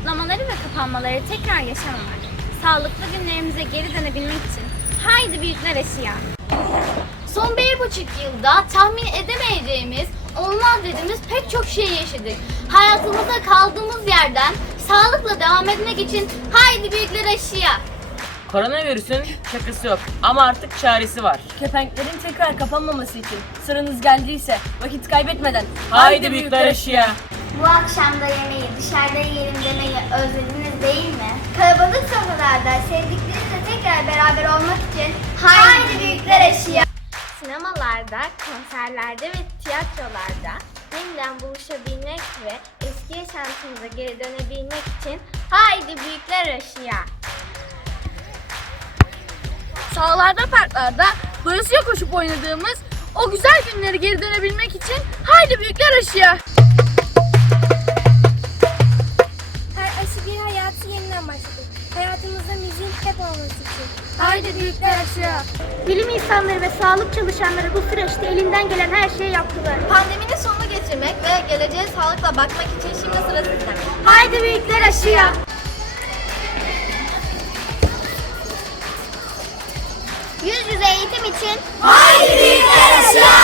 kısıtlamaları ve kapanmaları tekrar yaşamamak, sağlıklı günlerimize geri dönebilmek için haydi büyükler aşıya. Son bir buçuk yılda tahmin edemeyeceğimiz, olmaz dediğimiz pek çok şey yaşadık. Hayatımızda kaldığımız yerden sağlıkla devam etmek için haydi büyükler aşıya. Koronavirüsün şakası yok ama artık çaresi var. Kepenklerin tekrar kapanmaması için sıranız geldiyse vakit kaybetmeden Haydi büyükler aşıya. Bu akşam da yemeği dışarıda yiyelim demeyi özlediniz değil mi? Kalabalık sofralarda sevdiklerinizle tekrar beraber olmak için haydi büyükler aşıya. Sinemalarda, konserlerde ve tiyatrolarda yeniden buluşabilmek ve eski yaşantımıza geri dönebilmek için haydi büyükler aşıya. Sahalarda, parklarda doyasıya koşup oynadığımız o güzel günleri geri dönebilmek için haydi büyükler aşıya. Hayatı yeniden başladı. Hayatımızda müziğin hep olması için. Haydi büyükler aşıya. Bilim insanları ve sağlık çalışanları bu süreçte elinden gelen her şeyi yaptılar. Pandeminin sonunu getirmek ve geleceğe sağlıkla bakmak için şimdi sıra sizde. Haydi büyükler aşıya. Yüz yüze eğitim için haydi büyükler aşıya.